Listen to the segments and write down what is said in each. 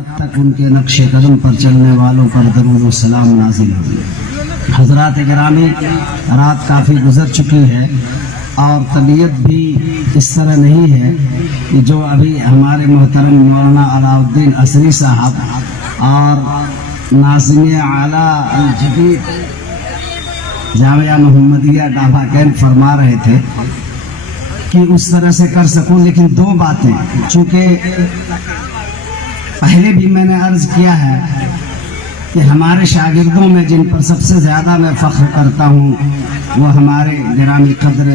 قیامت تک ان کے نقش قدم پر چلنے والوں پر درود و سلام نازل ہو۔ حضرات گرامی، رات کافی گزر چکی ہے اور طبیعت بھی اس طرح نہیں ہے کہ جو ابھی ہمارے محترم مولانا علاء الدین عصری صاحب اور ناظم اعلیٰ الجدید جامعہ محمدیہ ڈابا کیمپ فرما رہے تھے کہ اس طرح سے کر سکوں، لیکن دو باتیں، چونکہ پہلے بھی میں نے عرض کیا ہے کہ ہمارے شاگردوں میں جن پر سب سے زیادہ میں فخر کرتا ہوں وہ ہمارے گرامی قدر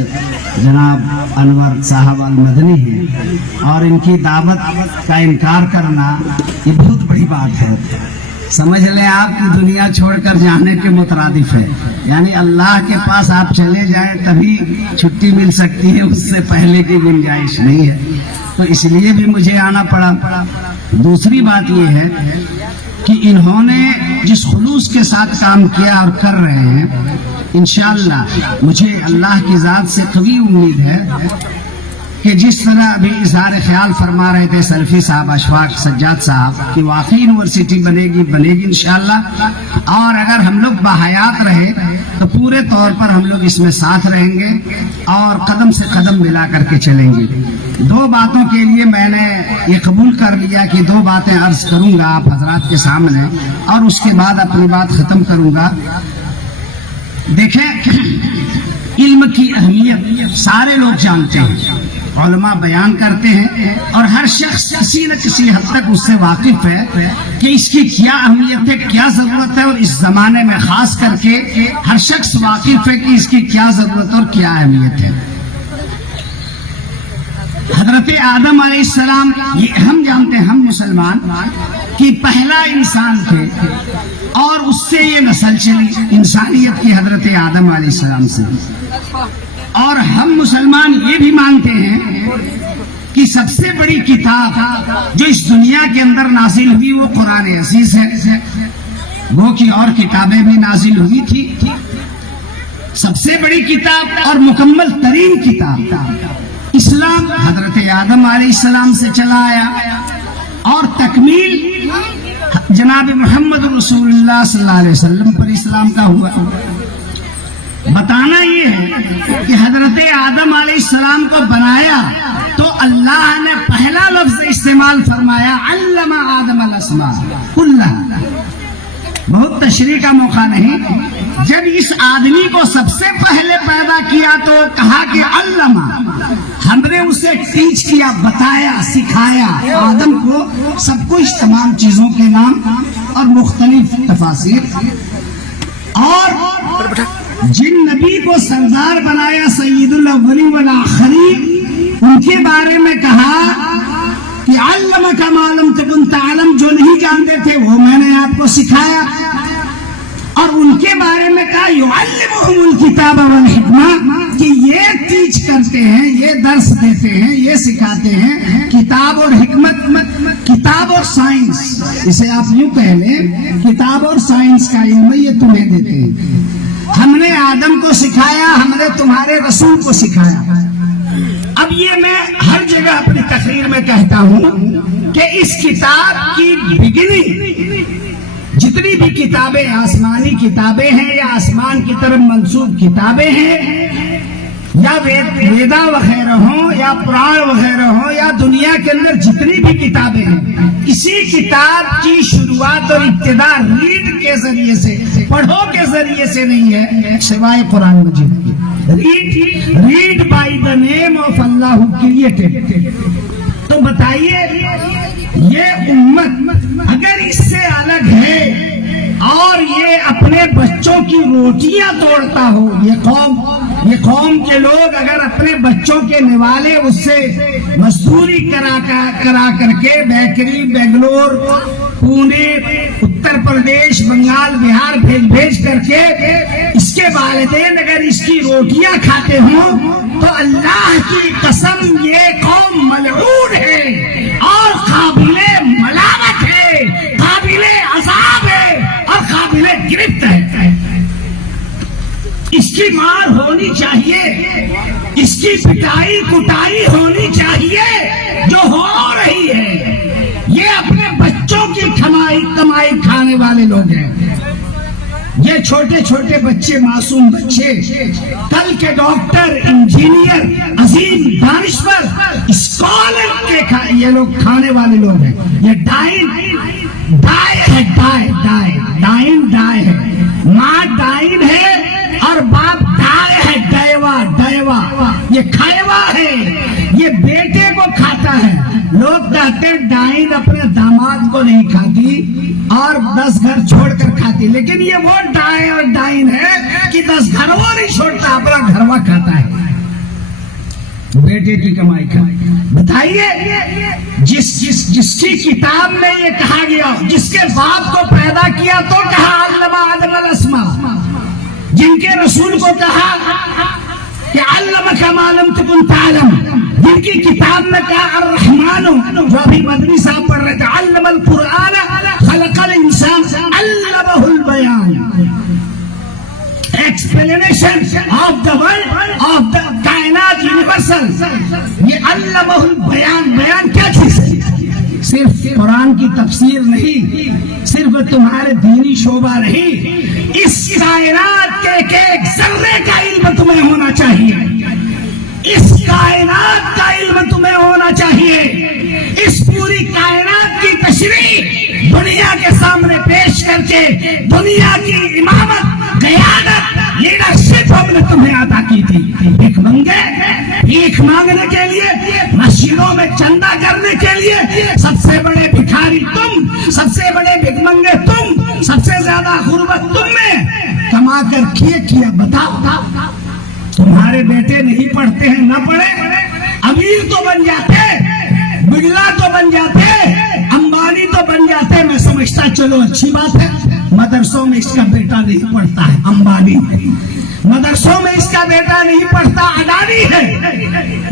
جناب انور صاحب المدنی ہیں، اور ان کی دعوت کا انکار کرنا یہ بہت بڑی بات ہے۔ سمجھ لیں آپ کی دنیا چھوڑ کر جانے کے مترادف ہے، یعنی اللہ کے پاس آپ چلے جائیں تبھی چھٹی مل سکتی ہے، اس سے پہلے کی گنجائش نہیں ہے، تو اس لیے بھی مجھے آنا پڑا۔ دوسری بات یہ ہے کہ انہوں نے جس خلوص کے ساتھ کام کیا اور کر رہے ہیں، انشاءاللہ مجھے اللہ کی ذات سے قوی امید ہے کہ جس طرح ابھی اظہار خیال فرما رہے تھے سلفی صاحب اشفاق سجاد صاحب کہ واقعی یونیورسٹی بنے گی انشاءاللہ، اور اگر ہم لوگ باحیات رہے تو پورے طور پر ہم لوگ اس میں ساتھ رہیں گے اور قدم سے قدم ملا کر کے چلیں گے۔ دو باتوں کے لیے میں نے یہ قبول کر لیا کہ دو باتیں عرض کروں گا آپ حضرات کے سامنے اور اس کے بعد اپنی بات ختم کروں گا۔ دیکھیں، علم کی اہمیت سارے لوگ جانتے ہیں، علماء بیان کرتے ہیں، اور ہر شخص کسی نہ کسی حد تک اس سے واقف ہے کہ اس کی کیا اہمیت ہے، کیا ضرورت ہے، اور اس زمانے میں خاص کر کے ہر شخص واقف ہے کہ اس کی کیا ضرورت اور کیا اہمیت ہے۔ حضرت آدم علیہ السلام، یہ ہم جانتے ہیں، ہم مسلمان، کہ پہلا انسان تھے اور اس سے یہ نسل چلی انسانیت کی حضرت آدم علیہ السلام سے، اور ہم مسلمان یہ بھی مانتے ہیں کہ سب سے بڑی کتاب جو اس دنیا کے اندر نازل ہوئی وہ قرآن عزیز ہے، وہ کی اور کتابیں بھی نازل ہوئی تھی، سب سے بڑی کتاب اور مکمل ترین کتاب اسلام حضرت آدم علیہ السلام سے چلا آیا، اور تکمیل جناب محمد رسول اللہ صلی اللہ علیہ وسلم پر اسلام کا ہوا۔ بتانا یہ ہے کہ حضرت آدم علیہ السلام کو بنایا تو اللہ نے پہلا لفظ استعمال فرمایا، علم آدم الاسماء کلھا۔ بہت تشریح کا موقع نہیں، جب اس آدمی کو سب سے پہلے پیدا کیا تو کہا کہ علم، ہم نے اسے ٹیچ کیا، بتایا، سکھایا آدم کو سب کچھ، تمام چیزوں کے نام اور مختلف تفاسیر، اور جن نبی کو سردار بنایا سید الاولین والآخرین، ان کے بارے میں کہا کہ علمک ما لم تکن تعلم، جو نہیں جانتے تھے وہ میں نے آپ کو سکھایا، اور ان کے بارے میں کہا یعلمہم الکتاب والحکمہ، کہ یہ ٹیچ کرتے ہیں، یہ درس دیتے ہیں، یہ سکھاتے ہیں کتاب اور حکمت، کتاب اور سائنس، اسے آپ یوں کہہ لیں کتاب اور سائنس کا علم یہ تمہیں دیتے ہیں۔ ہم نے آدم کو سکھایا، ہم نے تمہارے رسول کو سکھایا۔ اب یہ میں ہر جگہ اپنی تقریر میں کہتا ہوں کہ اس کتاب کی بگننگ، جتنی بھی کتابیں آسمانی کتابیں ہیں یا آسمان کی طرف منسوب کتابیں ہیں، یا ویدا وغیرہ ہوں یا پران وغیرہ ہوں یا دنیا کے اندر جتنی بھی کتابیں ہیں، اسی کتاب کی شروعات اور ابتدا ریڈ کے ذریعے سے، پڑھو کے ذریعے سے نہیں ہے، سوائے قرآن مجید کی۔ Read by the name of Allah who created. تو بتائیے یہ امت اگر اس سے الگ ہے اور یہ اپنے بچوں کی روٹیاں توڑتا ہو، یہ قوم کے لوگ اگر اپنے بچوں کے نوالے اس سے مزدوری کرا کر کے بیکری، بنگلور، پونے، اتر پردیش، بنگال، بہار بھیج کر کے اس کے والدین اگر اس کی روٹیاں کھاتے ہوں تو اللہ کی قسم یہ قوم ملعون ہے اور قابل ملامت ہے، قابل عذاب ہے اور قابل گرفت ہے۔ اس کی مار ہونی چاہیے، اس کی پٹائی کٹائی ہونی چاہیے جو ہو رہی ہے۔ یہ اپنے بچوں کی کی کمائی کھانے والے لوگ ہیں. یہ چھوٹے چھوٹے بچے، معصوم بچے، کل کے ڈاکٹر، انجینئر، عظیم دانشور، اسکالر کے یہ لوگ کھانے والے لوگ ہیں. یہ ڈائن ہے. ماں ڈائن ہے اور باپ ڈائے ہے. ڈیوا یہ کھائیوا ہے. یہ بیٹے کو کھاتا ہے. لوگ کہتے ہیں ڈائن اپنے داماد کو نہیں کھاتی اور 10 گھر چھوڑ کر کھاتی، لیکن یہ وہ ڈائن ہے کہ 10 گھروں نہیں چھوڑتا، اپنا گھروا کھاتا ہے. بیٹے کی کمائی کا بتائیے. جس کی کتاب میں یہ کہا گیا، جس کے باپ کو پیدا کیا تو کہا علم آدم الاسماء، جن کے رسول کو کہا کہ علمک ما لم تکن تعلم، جن کی کتاب میں کہا الرحمن، جو ابھی مدنی صاحب پڑھ رہے تھے، علم القرآن خلق الانسان علمہ البیان، explanation of the world, of the کائنات یونیورسل. یہ علمہ البیان. بیان کیا چیز ہے؟ صرف قرآن کی تفسیر نہیں، صرف تمہارے دینی شعبہ نہیں، اس کائنات کے ایک ذرے کا علم تمہیں ہونا چاہیے. اس کائنات کا علم تمہیں ہونا چاہیے. اس پوری کائنات کی تشریح دنیا کے سامنے پیش کر کے دنیا کی امامت، قیادت، لیڈرشپ ہم نے تمہیں عطا کی تھی. بھیک مانگنے کے لیے، مسجدوں میں چندہ کرنے کے لیے، سب سے بڑے بھکاری تم، سب سے بڑے بھیک منگے تم، سب سے زیادہ غربت تم میں کما کر کیا. بتاؤ تمہارے بیٹے نہیں پڑھتے ہیں، نہ پڑھے، امیر تو بن جاتے، بڑلا تو بن جاتے، امبانی تو بن جاتے. میں سمجھتا چلو اچھی بات ہے. مدرسوں میں اس کا بیٹا نہیں پڑھتا ہے، امبانی. مدرسوں میں اس کا بیٹا نہیں پڑھتا، اڈانی ہے.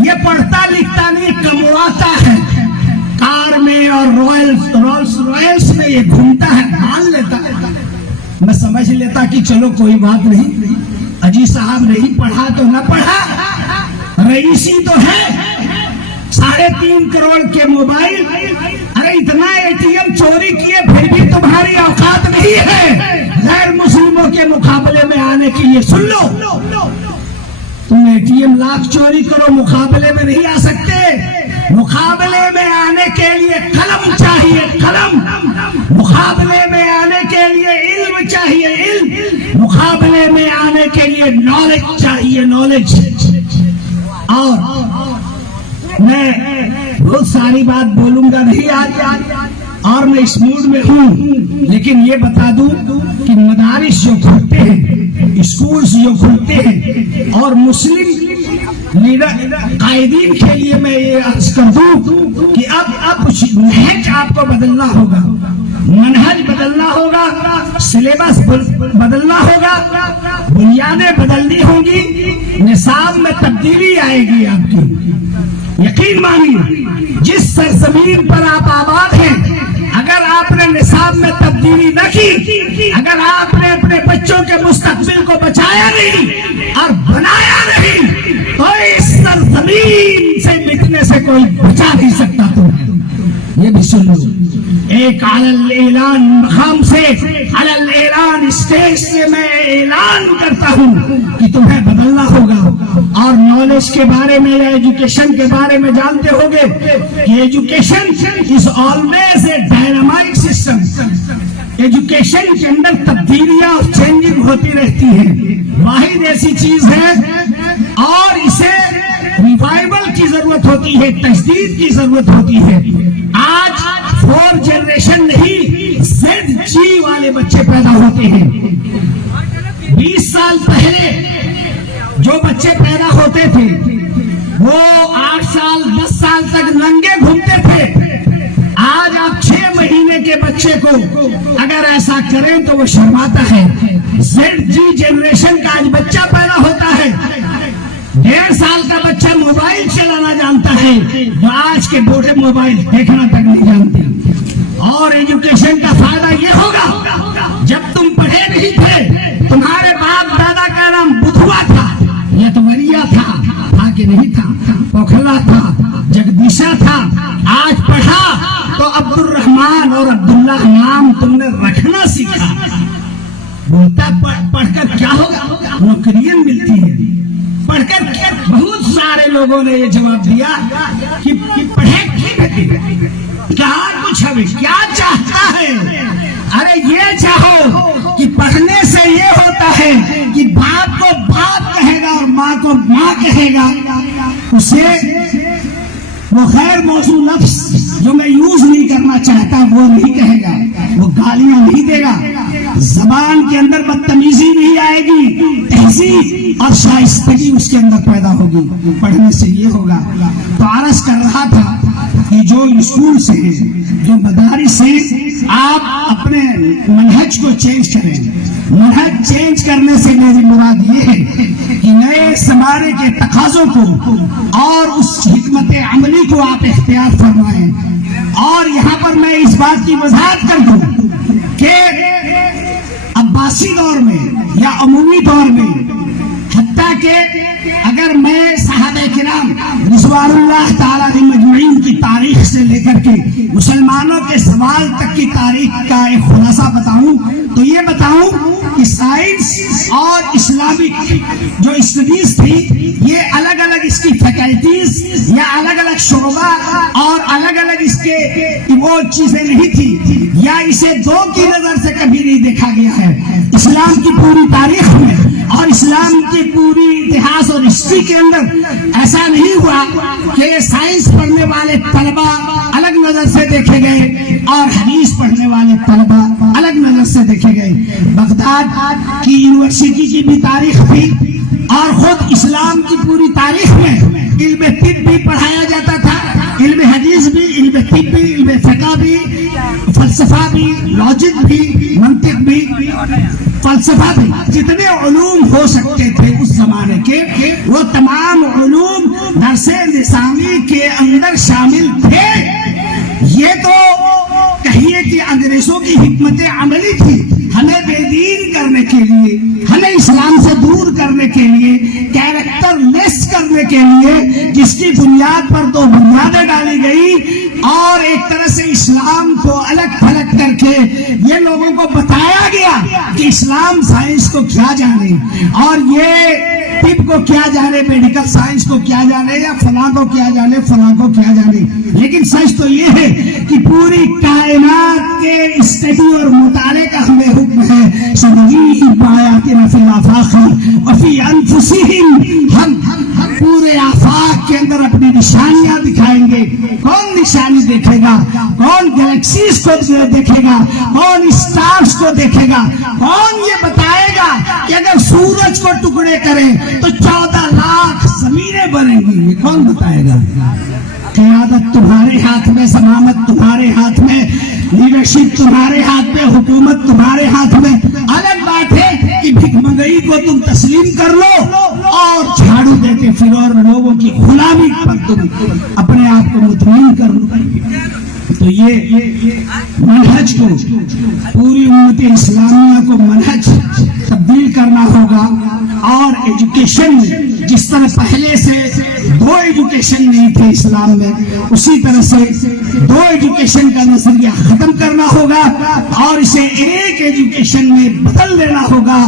یہ پڑھتا لکھتا نہیں، کمواتا ہے. کار میں اور رولس رائلس میں یہ گھومتا ہے، مان لیتا ہے. میں سمجھ لیتا کہ چلو کوئی بات نہیں، اجی صاحب نہیں پڑھا تو نہ پڑھا، رئیسی تو ہے. 3.5 کروڑ کے موبائل، ارے اتنا ATM چوری کیے پھر بھی تمہاری اوقات نہیں ہے غیر مسلموں کے مقابلے میں آنے کی. یہ سن لو، تم ATM لاکھ چوری کرو، مقابلے میں نہیں آ سکتے. مقابلے میں آنے کے لیے قلم چاہیے، قلم. مقابلے میں آنے کے لیے علم چاہیے، علم. مقابلے میں آنے کے لیے نالج چاہیے، نالج. اور میں بہت ساری بات بولوں گا نہیں آج، اور میں اس موڈ میں ہوں، لیکن یہ بتا دوں کہ مدارس جو کھلتے ہیں، اسکولز جو کھلتے ہیں، اور مسلم لیڈر قائدین کے لیے میں یہ عرض کر دوں کہ اب نہج آپ کو بدلنا ہوگا، منہج بدلنا ہوگا، سلیبس بدلنا ہوگا، بنیادیں بدلنی ہوں گی، نصاب میں تبدیلی آئے گی. آپ کی یقین مانیے، جس سرزمین پر آپ آباد ہیں، اگر آپ نے نصاب میں تبدیلی نہ کی، اگر آپ نے اپنے بچوں کے مستقبل کو بچایا نہیں اور بنایا نہیں، تو اس سرزمین سے مٹنے سے کوئی بچا نہیں سکتا. تمہیں یہ بھی سن لو، ایک اعلان مقام سے، اعلان اسٹیج سے میں اعلان کرتا ہوں کہ تمہیں بدلنا ہوگا. اور نالج کے بارے میں یا ایجوکیشن کے بارے میں جانتے ہوگے کہ education is always a dynamic system. Education کے اندر تبدیلیاں اور چینجنگ ہوتی رہتی ہیں. واحد ایسی چیز ہے اور اسے ریوائول کی ضرورت ہوتی ہے، تجدید کی ضرورت ہوتی ہے. آج 4 جنریشن نہیں، ZG والے بچے پیدا ہوتے ہیں. 20 سال پہلے جو بچے پیدا ہوتے تھے وہ 8 سال 10 سال تک ننگے گھومتے تھے. آج آپ 6 مہینے کے بچے کو اگر ایسا کریں تو وہ شرماتا ہے. ZG جنریشن کا آج بچہ پیدا ہوتا ہے، 1.5 سال کا بچہ موبائل چلانا جانتا ہے، جو آج کے بوڑھے موبائل دیکھنا تک نہیں جانتے. اور ایجوکیشن کا فائدہ یہ ہوگا، جب تم پڑھے نہیں تھے، تمہارے باپ دادا کا نام بدھوا تھا، یتوریا تھا کہ نہیں تھا، پوکھلا تھا، جگدیشا تھا. آج پڑھا تو تو عبد الرحمان اور عبداللہ نام تم نے رکھنا سیکھا. بولتا پڑھ کر کیا ہوگا؟ نوکریاں ملتی ہیں. پڑھ کر بہت سارے لوگوں نے یہ جواب دیا کہ پڑھے کہاں کچھ ہمیں کیا چاہتا ہے. ارے یہ چاہو کہ پڑھنے سے یہ ہوتا ہے کہ باپ کو باپ کہے گا اور ماں کو ماں کہے گا. اسے وہ غیر موضوع لفظ جو میں یوز نہیں کرنا چاہتا وہ نہیں کہے گا, وہ گالیاں نہیں دے گا, زبان کے اندر بدتمیزی نہیں آئے گی, تہذیب اور شائستگی اس کے اندر پیدا ہوگی. پڑھنے سے یہ ہوگا. تو عرض کر رہا تھا کہ جو اسکول سے جو مدارس سے آپ اپنے منہج کو چینج کریں. منہج چینج کرنے سے میری مراد یہ ہے کہ نئے زمانے کے تقاضوں کو اور اس حکمت عملی کو آپ اختیار فرمائیں. اور یہاں پر میں اس بات کی وضاحت کر دوں کہ عباسی دور میں یا عمومی دور میں حتیٰ کہ اگر میں صحابہ کرام رضوان اللہ تعالیٰ علیہم مجمعین کی تاریخ سے لے کر کے مسلمانوں کے زوال تک کی تاریخ کا ایک خلاصہ بتاؤں تو یہ بتاؤں کہ سائنس اور اسلامک جو اسٹڈیز تھی یہ الگ الگ اس کی فیکلٹیز یا الگ الگ شعبہ اور الگ الگ اس کے وہ چیزیں نہیں تھی, یا اسے دو کی نظر سے کبھی نہیں دیکھا گیا ہے. اسلام کی پوری تاریخ میں اور اسلام کی پوری اتہاس اور ہسٹری کے اندر ایسا نہیں ہوا کہ سائنس پڑھنے والے طلبہ الگ نظر سے دیکھے گئے اور حدیث پڑھنے والے طلبہ الگ نظر سے دیکھے گئے. بغداد کی یونیورسٹی کی بھی تاریخ تھی اور خود اسلام کی پوری تاریخ میں علم طب بھی پڑھایا جاتا تھا, علم حدیث بھی, علم طب بھی, علم فقہ بھی, فلسفہ بھی, لاجک بھی, منطق بھی, فلسفہ بھی, جتنے علوم ہو سکتے تھے اس زمانے کے وہ تمام علوم درس نظامی کے اندر شامل تھے. یہ تو کہیے کہ انگریزوں کی حکمت عملی تھی ہمیں بے دین کرنے کے لیے, ہمیں اسلام سے دور کرنے کے لیے, کیریکٹر لیس کرنے کے لیے, جس کی بنیاد پر دو بنیادیں ڈالی گئی اور ایک طرح سے اسلام کو الگ تھلگ کر کے یہ لوگوں کو بتایا گیا کہ اسلام سائنس کو کیا جانے اور یہ طب کو کیا جانے, میڈیکل سائنس کو کیا جانے, یا فلاں کو کیا جانے, فلاں کو کیا جانے. لیکن سچ تو یہ ہے کہ پوری کائنات کے اسٹڈی اور مطالعے کا ہمیں حکم ہے. سنجیب آیاتنا فی الآفاق وفی انفسہم, ہم پورے آفاق کے اندر اپنی نشانیاں دکھائیں گے. کون نشانی دیکھے گا؟ کون گلیکسیز کو دیکھے گا؟ کون اسٹارز کو دیکھے گا؟ کون یہ بتائے گا کہ اگر سورج کو ٹکڑے کریں تو 14 لاکھ زمینیں بنیں گی؟ یہ کون بتائے گا؟ قیادت تمہارے ہاتھ میں, زمامت تمہارے ہاتھ میں, لیڈرشپ تمہارے ہاتھ میں, حکومت تمہارے ہاتھ میں. الگ بات ہے کہ بھیک منگئی کو تم تسلیم کر لو اور جھاڑو دیتے پھر اور لوگوں کی غلامی پر تم اپنے آپ کو مطمئن کر لو. تو یہ منہج کو, پوری امت اسلامیہ کو منہج تبدیل کرنا ہوگا. اور ایجوکیشن جس طرح پہلے سے دو ایجوکیشن نہیں تھے اسلام میں, اسی طرح سے دو ایجوکیشن کا نظریہ ختم کرنا ہوگا اور اسے ایک ایجوکیشن میں بدل دینا ہوگا.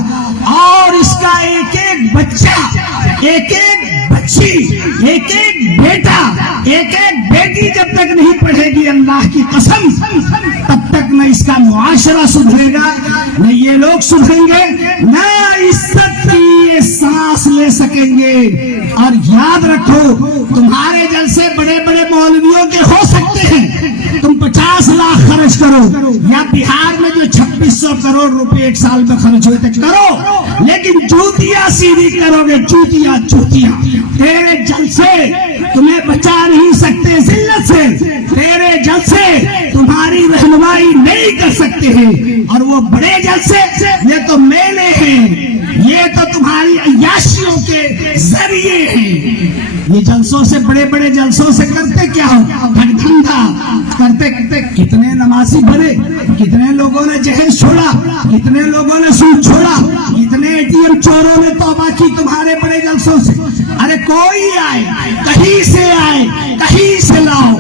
اور اس کا ایک ایک بچہ, ایک ایک بچی, ایک ایک بیٹا, ایک ایک بیٹی جب تک نہیں پڑھے گی اللہ کی قسم تب تک نہ اس کا معاشرہ سدھرے گا, نہ یہ لوگ سدھریں گے, نہ عزت کی سانس لے سکیں گے. اور یاد رکھو تمہارے جلسے بڑے بڑے مولویوں کے ہو سکتے ہیں, تم 50 لاکھ خرچ کرو یا بہار میں جو 2600 کروڑ روپے ایک سال میں خرچ ہوئے تھے کرو, لیکن چوتیا سیدھی کرو گے, چوتیا چوتیا. تیرے جلسے تمہیں بچا نہیں سکتے ذلت سے, تیرے جلسے تمہاری رہنمائی نہیں کر سکتے ہیں. اور وہ بڑے جلسے یہ تو میلے ہیں, یہ تو تمہاری عیاشیوں کے ذریعے ہیں. یہ جلسوں سے, بڑے بڑے جلسوں سے کرتے کیا ہو؟ ٹھگ دھندا کرتے کرتے کتنے نمازی بنے, کتنے لوگوں نے جہیز چھوڑا, کتنے لوگوں نے سود چھوڑا, کتنے ATM چوروں نے توبہ کی تمہارے بڑے جلسوں سے. ارے کوئی آئے, کہیں سے آئے, کہیں سے لاؤ,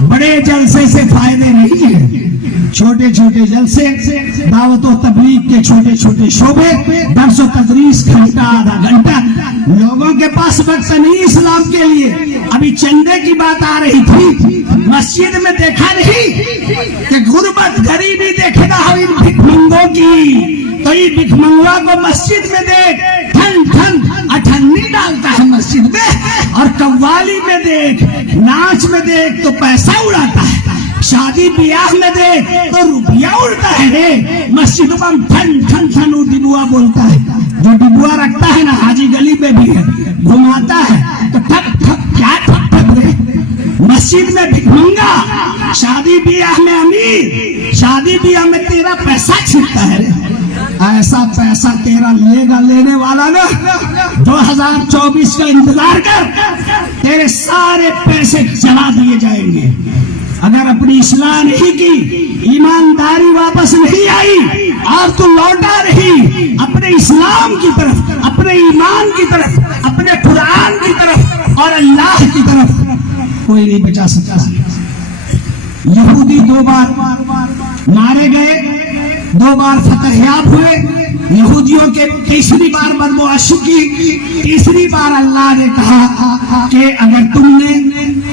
بڑے جلسے سے فائدے نہیں ہے، چھوٹے چھوٹے جلسے، دعوت و تبلیغ کے چھوٹے چھوٹے شعبے، درس و تدریس گھنٹہ آدھا گھنٹہ، لوگوں کے پاس وقت نہیں اسلام کے لیے۔ ابھی چندے کی بات آ رہی تھی، مسجد میں دیکھا نہیں کہ غربت غریبی دیکھے گا ان بھک منگوں کی، تو یہ بھک منگوا کو مسجد میں دیکھ، ٹھن ٹھن اٹھنی ڈالتا ہے مسجد میں، اور قوالی میں دیکھ، ناچ میں دیکھ تو پیسہ اڑاتا ہے، شادی بیاہ میں دیکھ تو روپیہ اڑتا ہے، مسجد میں ٹھن ٹھن ٹھن ڈبوا بولتا ہے، جو ڈبوا رکھتا ہے نا حاجی گلی میں بھی ہے، گھماتا ہے تو ٹھپ ٹھپ کیا ٹھپ ٹھپ رہے، مسجد میں بھک منگا، شادی بیاہ میں امیر، شادی بیاہ میں تیرا پیسہ چھینتا ہے۔ ایسا پیسہ تیرا لے گا لینے والا نا، 2024 کا انتظار کر، تیرے سارے پیسے جلا دیے جائیں گے۔ اگر اپنی اصلاح نہیں کی، ایمانداری واپس نہیں آئی اور تو لوٹا رہی اپنے اسلام کی طرف، اپنے ایمان کی طرف، اپنے قرآن کی طرف اور اللہ کی طرف، کوئی نہیں بچا سکتا۔ یہودی 2 بار مارے گئے، 2 بار فتح یاب ہوئے، یہودیوں کے تیسری بار بدمعاشی کی، تیسری بار اللہ نے کہا کہ اگر تم نے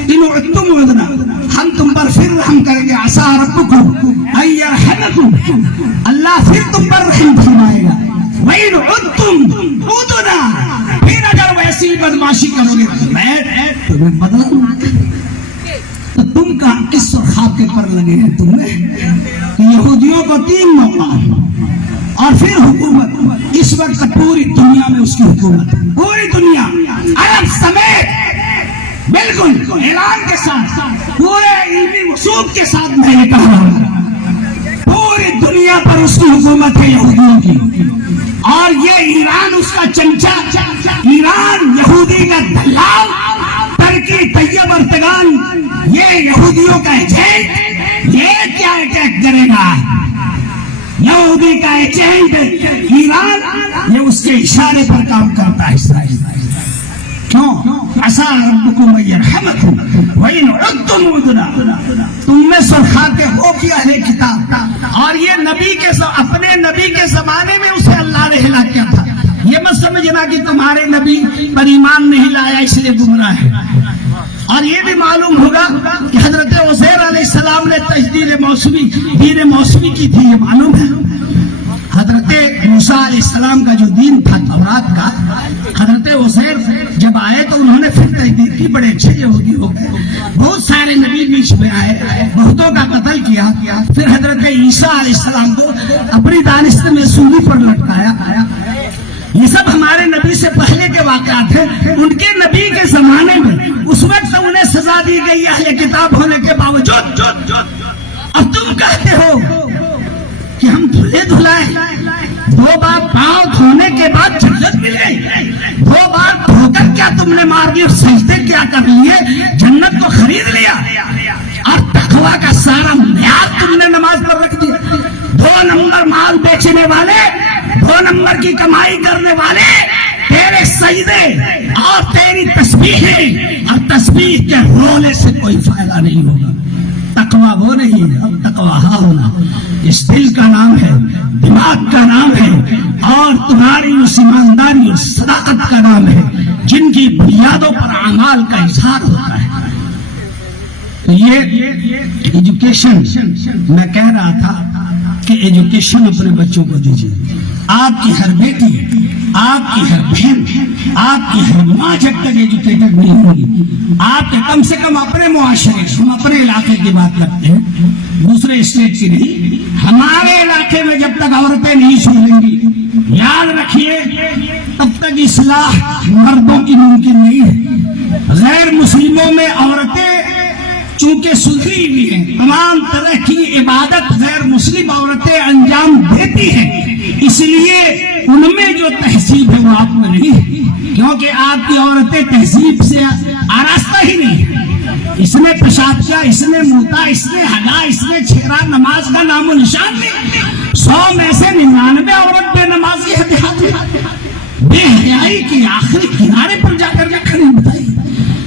تم عدنا، ہم تم پر پھر رحم کریں گے، عسى ربكم ان يرحمكم، اللہ پھر تم پر رحم فرمائے گا، وَإِنْ عُدْتُمْ عُدْنَا، پھر اگر ویسی بدمعاشی کرو گے میں تمہیں بدلا دوں گا۔ تو تم کا کس خواب کے پر لگے ہیں تم نے؟ یہودیوں کو 3 موقع اور پھر حکومت، اس وقت پوری دنیا میں اس کی حکومت، پوری دنیا عرب سمیت بالکل اعلان کے ساتھ، پورے علمی وثوق کے ساتھ میں یہ کہا رہا ہوں، پوری دنیا پر اس کی حکومت ہے یہودیوں کی، اور یہ ایران اس کا چمچہ، ایران یہودی کا دلال، ترکی طیب ارتگان یہ یہودیوں کا ایجنٹ، یہ کیا اٹیک کرے گا؟ یہودی کا ایجنٹ ایران، یہ اس کے اشارے پر کام کرتا ہے اسرائیل۔ کیوں؟ عسى ربكم ان يرحمكم وان عدتم عدنا، تم میں سرخاتے ہو کہ اہل کتاب، اور یہ نبی کے اپنے نبی کے زمانے میں اسے اللہ نے ہلاک کیا تھا، یہ مت سمجھنا کہ تمہارے نبی پر ایمان نہیں لایا اس لیے گمراہ ہے۔ اور یہ بھی معلوم ہوگا کہ حضرت عزیر علیہ السلام نے تجدید موسمی، دین موسمی کی تھی، یہ معلوم ہے۔ حضرت موسیٰ علیہ السلام کا جو دین تھا تورات کا، حضرت عزیر جب آئے تو انہوں نے پھر تجدید کی، بڑے اچھے یہودی ہو گئے، بہت سارے نبی بیچ میں آئے، بہتوں کا قتل کیا، پھر حضرت عیسیٰ علیہ السلام کو اپنی دانست میں سولی پر لٹکایا۔ یہ سب ہمارے نبی سے پہلے کے واقعات ہیں، ان کے نبی کے زمانے میں اس وقت انہیں سزا دی گئی اہل کتاب ہونے کے باوجود، اور تم کہتے ہو کہ ہم دھلے دھلائے، 2 بار پاؤں دھونے کے بعد جنت ملے، 2 بار دھو کر کیا تم نے مار دی، سجدے کیا کر لیے، جنت کو خرید لیا، اور تقویٰ کا سارا معیار تم نے نماز پر رکھ دیا۔ 2 نمبر مال بیچنے والے، 2 نمبر کی کمائی کرنے والے، تیرے سجدے اور تیری تسبیحیں اور تسبیح کے رولے سے کوئی فائدہ نہیں ہوگا۔ تقویٰ وہ نہیں ہے، اب تقویٰ ہاں ہونا اس دل کا نام ہے، دماغ کا نام ہے، اور تمہاری اس ایمانداری اور صداقت کا نام ہے جن کی بنیادوں پر اعمال کا اظہار ہوتا ہے۔ تو یہ ایجوکیشن، میں کہہ رہا تھا کہ ایجوکیشن اپنے بچوں کو دیجیے۔ آپ کی ہر بیٹی، آپ کی ہر بہن، آپ کی ہر ماں جب تک ایجوکیٹڈ نہیں ہوگی، آپ کے کم سے کم اپنے معاشرے، ہم اپنے علاقے کی بات کرتے ہیں، دوسرے اسٹیٹ کی نہیں، ہمارے علاقے میں جب تک عورتیں نہیں سدھریں گی، یاد رکھیے تب تک اصلاح مردوں کی ممکن نہیں ہے۔ غیر مسلموں میں عورتیں چونکہ سدھری ہوئی ہیں، تمام طرح کی عبادت غیر مسلم عورتیں انجام دیتی ہیں، اس لیے ان میں جو تہذیب ہے وہ آپ میں نہیں ہے، کیونکہ آپ کی عورتیں تہذیب سے آراستہ ہی نہیں ہے۔ اس نے پیشاب کیا، اس نے موتا، اس نے ہگا، اس نے چھیڑا، نماز کا نام و نشان نہیں۔ 100 میں سے 99 عورت بے نمازی ہے دیہات میں، بے حیائی کی آخری کنارے پر جا کر کے کھڑی بتائی،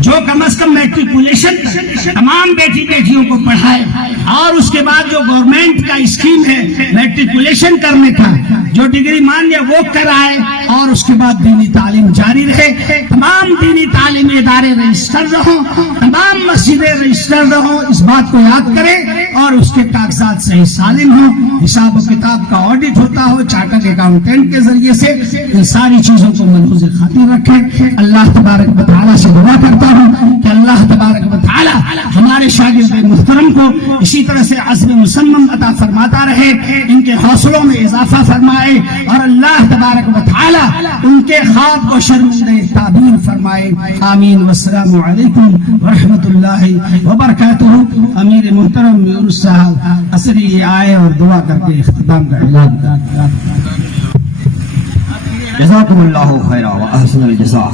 جو کم از کم میٹریکولیشن تمام بیٹی بیٹیوں کو پڑھائے، اور اس کے بعد جو گورنمنٹ کا اسکیم ہے میٹریکولیشن کرنے کا، جو ڈگری مان لیا وہ کرائے، اور اس کے بعد دینی تعلیم جاری رہے۔ تمام دینی تعلیمی ادارے رجسٹر رہو، تمام مسجدیں رجسٹر رہو، اس بات کو یاد کریں، اور اس کے کاغذات صحیح سالم ہو، حساب و کتاب کا آڈٹ ہوتا ہو چارٹرڈ اکاؤنٹنٹ کے ذریعے سے، ان ساری چیزوں کو ملحوظ خاطر رکھیں۔ اللہ تبارک و تعالیٰ سے دعا کرتا ہوں کہ اللہ تبارک و تعالیٰ ہمارے شاگرد محترم کو اسی طرح سے عزم مسمم عطا فرماتا رہے، ان کے حوصلوں میں اضافہ فرمائے، اور اللہ تبارک و تعالیٰ ان کے خواب کو شرمندہ تعبیر فرمائے۔ آمین۔ والسلام علیکم ورحمۃ اللہ وبرکاتہ۔ امیر محترم یونس صاحب عصری آئے اور دعا کر کے اختتام کا اعلان کریں۔ جزاکم اللہ خیرا و احسن الجزاء۔